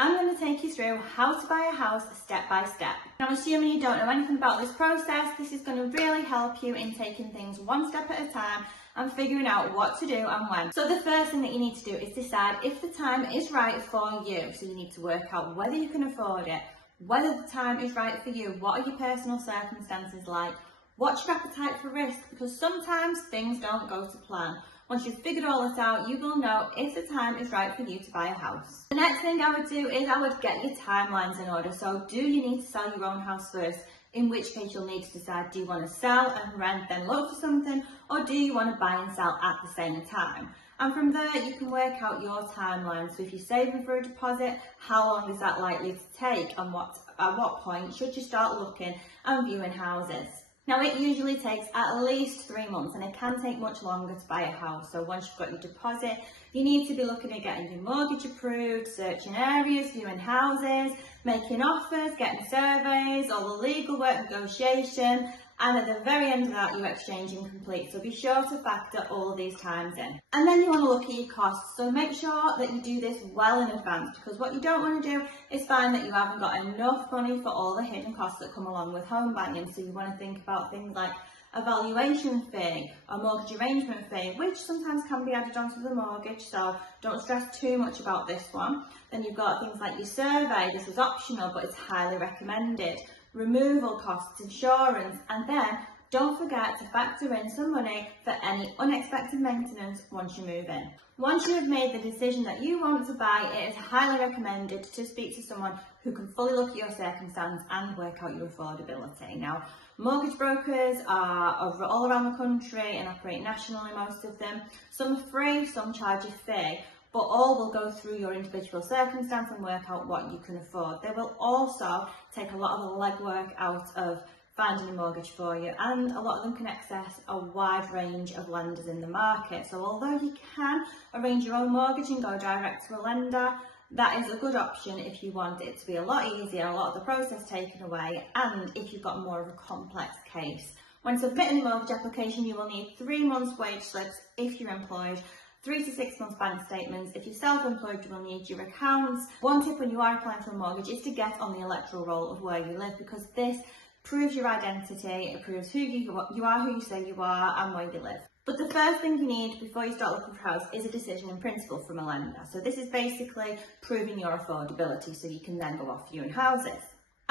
I'm going to take you through how to buy a house step by step. Now, I'm assuming you don't know anything about this process. This is going to really help you in taking things one step at a time and figuring out what to do and when. So the first thing that you need to do is decide if the time is right for you. So you need to work out whether you can afford it, whether the time is right for you, what are your personal circumstances like, what's your appetite for risk, because sometimes things don't go to plan. Once you've figured all this out, you will know if the time is right for you to buy a house. The next thing I would do is I would get your timelines in order. So do you need to sell your own house first? In which case you'll need to decide, do you want to sell and rent, then look for something, or do you want to buy and sell at the same time? And from there, you can work out your timeline. So if you're saving for a deposit, how long is that likely to take? And at what point should you start looking and viewing houses? Now, it usually takes at least 3 months, and it can take much longer to buy a house. So once you've got your deposit, you need to be looking at getting your mortgage approved, searching areas, viewing houses, making offers, getting surveys, all the legal work, negotiation, and at the very end of that, you're exchanging complete. So be sure to factor all these times in. And then you want to look at your costs. So make sure that you do this well in advance, because what you don't want to do is find that you haven't got enough money for all the hidden costs that come along with home buying. So you want to think about things like a valuation fee, a mortgage arrangement fee, which sometimes can be added onto the mortgage, so don't stress too much about this one. Then you've got things like your survey. This is optional, but it's highly recommended. Removal costs, insurance, and then don't forget to factor in some money for any unexpected maintenance once you move in. Once you have made the decision that you want to buy, it is highly recommended to speak to someone who can fully look at your circumstance and work out your affordability. Now, mortgage brokers are all around the country and operate nationally, most of them. Some are free, some charge a fee, but all will go through your individual circumstance and work out what you can afford. They will also take a lot of the legwork out of finding a mortgage for you, and a lot of them can access a wide range of lenders in the market. So although you can arrange your own mortgage and go direct to a lender, that is a good option if you want it to be a lot easier, a lot of the process taken away, and if you've got more of a complex case. When submitting a mortgage application, you will need 3 months wage slips if you're employed, 3 to 6 months bank statements. If you're self-employed, you will need your accounts. One tip when you are applying for a mortgage is to get on the electoral roll of where you live, because this proves your identity, it proves who you are, who you say you are, and where you live. But the first thing you need before you start looking for a house is a decision in principle from a lender. So this is basically proving your affordability, so you can then go off viewing houses.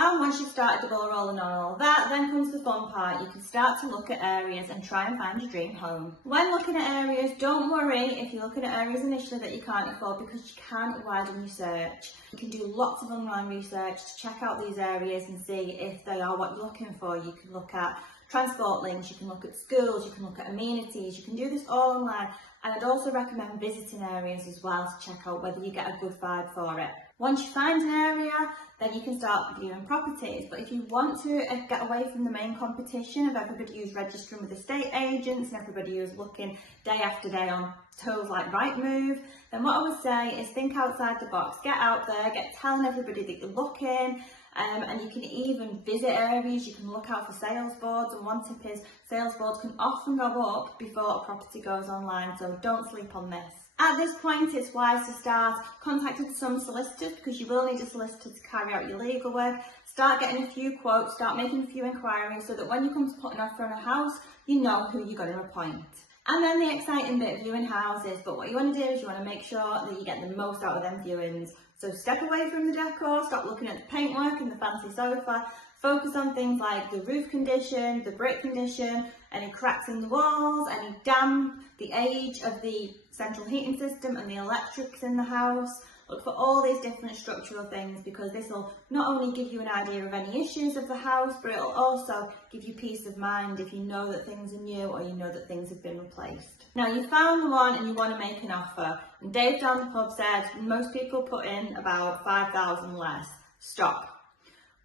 And once you've started the ball rolling on all that, then comes the fun part. You can start to look at areas and try and find your dream home. When looking at areas, don't worry if you're looking at areas initially that you can't afford, because you can widen your search. You can do lots of online research to check out these areas and see if they are what you're looking for. You can look at transport links, you can look at schools, you can look at amenities, you can do this all online. And I'd also recommend visiting areas as well to check out whether you get a good vibe for it. Once you find an area, then you can start viewing properties. But if you want to get away from the main competition of everybody who's registering with estate agents and everybody who's looking day after day on tools like Rightmove, then what I would say is think outside the box. Get out there, get telling everybody that you're looking, and you can even visit areas. You can look out for sales boards, and one tip is sales boards can often go up before a property goes online, so don't sleep on this. At this point, it's wise to start contacting some solicitors, because you will need a solicitor to carry out your legal work. Start getting a few quotes, start making a few inquiries, so that when you come to put an offer on a house, you know who you're going to appoint. And then the exciting bit of viewing houses. But what you want to do is you want to make sure that you get the most out of them viewings. So step away from the decor, stop looking at the paintwork and the fancy sofa. Focus on things like the roof condition, the brick condition, any cracks in the walls, any damp, the age of the central heating system and the electrics in the house. Look for all these different structural things, because this will not only give you an idea of any issues of the house, but it'll also give you peace of mind if you know that things are new or you know that things have been replaced. Now, you found the one and you want to make an offer. And Dave down the pub said most people put in about 5,000 less. Stop.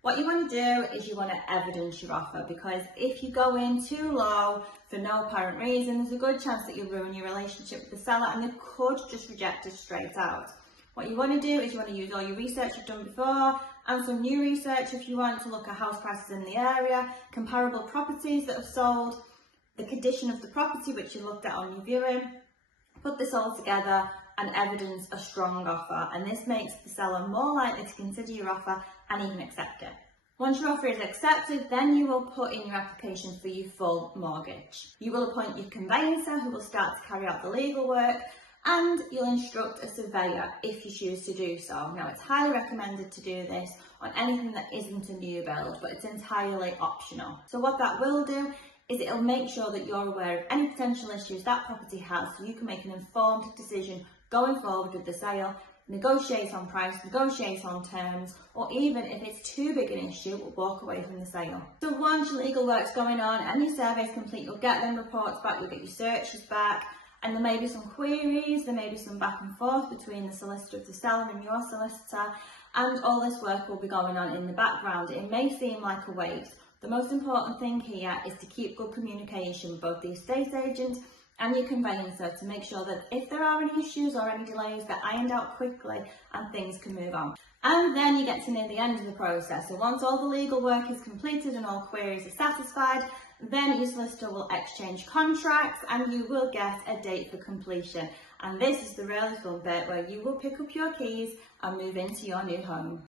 What you want to do is you want to evidence your offer, because if you go in too low for no apparent reason, there's a good chance that you'll ruin your relationship with the seller and they could just reject it straight out. What you want to do is you want to use all your research you've done before and some new research if you want to look at house prices in the area, comparable properties that have sold, the condition of the property which you looked at on your viewing. Put this all together, and evidence a strong offer, and this makes the seller more likely to consider your offer and even accept it. Once your offer is accepted, then you will put in your application for your full mortgage. You will appoint your conveyancer who will start to carry out the legal work, and you'll instruct a surveyor if you choose to do so. Now, it's highly recommended to do this on anything that isn't a new build, but it's entirely optional. So what that will do is it'll make sure that you're aware of any potential issues that property has, so you can make an informed decision going forward with the sale, negotiate on price, negotiate on terms, or even if it's too big an issue, walk away from the sale. So once your legal work's going on and your survey's complete, you'll get them reports back, you'll get your searches back, and there may be some queries, there may be some back and forth between the solicitor of the seller and your solicitor, and all this work will be going on in the background. It may seem like a waste. The most important thing here is to keep good communication with both the estate agent and your conveyancer to make sure that if there are any issues or any delays, they're ironed out quickly and things can move on. And then you get to near the end of the process. So once all the legal work is completed and all queries are satisfied, then your solicitor will exchange contracts and you will get a date for completion. And this is the really fun bit where you will pick up your keys and move into your new home.